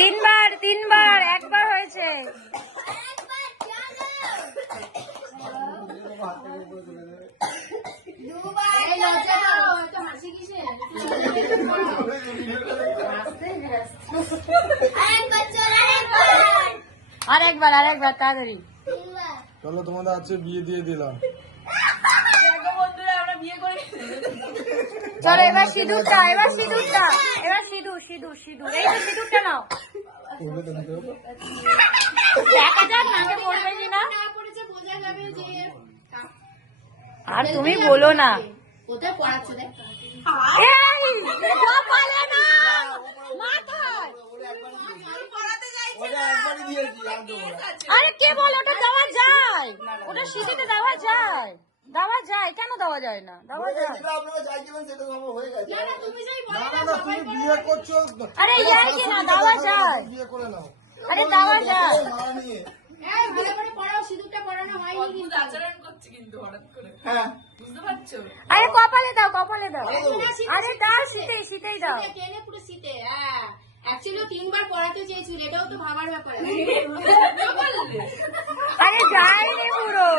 তিনবার তিনবার, একবার হয়েছে। আরেকবার আরেকবার তাড়াতাড়ি। চলো তোমাদের আছে বিয়ে দিয়ে দিলাম। চলো এবার সিঁদুরটা, এবার সিঁদুরটা, এবার সিঁদুর সিঁদুর সিঁদুর, এই তো সিঁদুরটা নাও। দেখা যাক নাকে পড়বে কিনা। আর তুমি বলো না, কোথায় পড়াচ্ছে দেখ। আরে কে বলে ওটা দেওয়া যায়? ওটা সিঁথিতে দেওয়া যায়, দেওয়া যায়, কেন দেওয়া যায় না? দেওয়া যায়। আরে ইয়ার কি না, দেওয়া যায়। আরে দেওয়া যায়। আরে কপালে দাও, কপালে দাও। আরে দাও, শীতেই শীতেই দাও। পুরো শীতে। হ্যাঁ, অ্যাকচুয়ালি 3 বার পড়াতে চেয়েছিল, এটাও তো ভাবার ব্যাপার। আরে যায়নি পুরো।